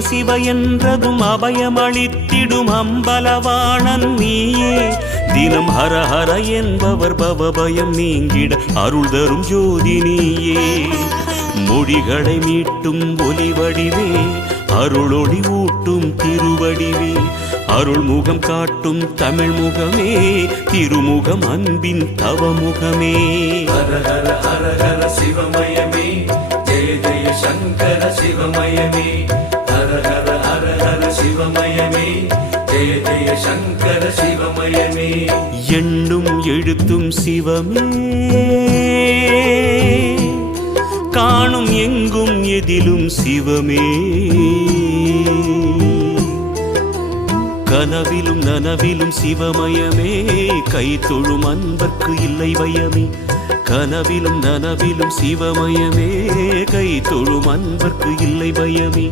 சிவ என்றதும் அபயமளித்திடும் அம்பலவாணன் நீயே. தினம் ஹர ஹர என்பவர் பவபயம் நீங்கிட அருள் தரும் ஜோதி நீயே. மொழிகளை மீட்டும் ஒலி வடிவே, அருளொளி ஊட்டும் திருவடிவே, அருள் முகம் காட்டும் தமிழ் முகமே, திருமுகம் அன்பின் தவமுகமே. ஹர ஹர ஹர ஹர சிவமயமே, ஜெய ஜெய சங்கர சிவமயமே. ஹர ஹர ஹர ஹர சிவமயமே, ஜெய ஜெய சங்கர சிவமயமே. எண்ணும் எழுத்தும் சிவமே, காணும் எங்கும் எதிலும் சிவமே. கனவிலும் நனவிலும் சிவமயமே, கை தொழும் அன்பர்க்கு இல்லை பயமே. கனவிலும் நனவிலும் சிவமயமே, கை தொழும் அன்பர்க்கு இல்லை பயமே.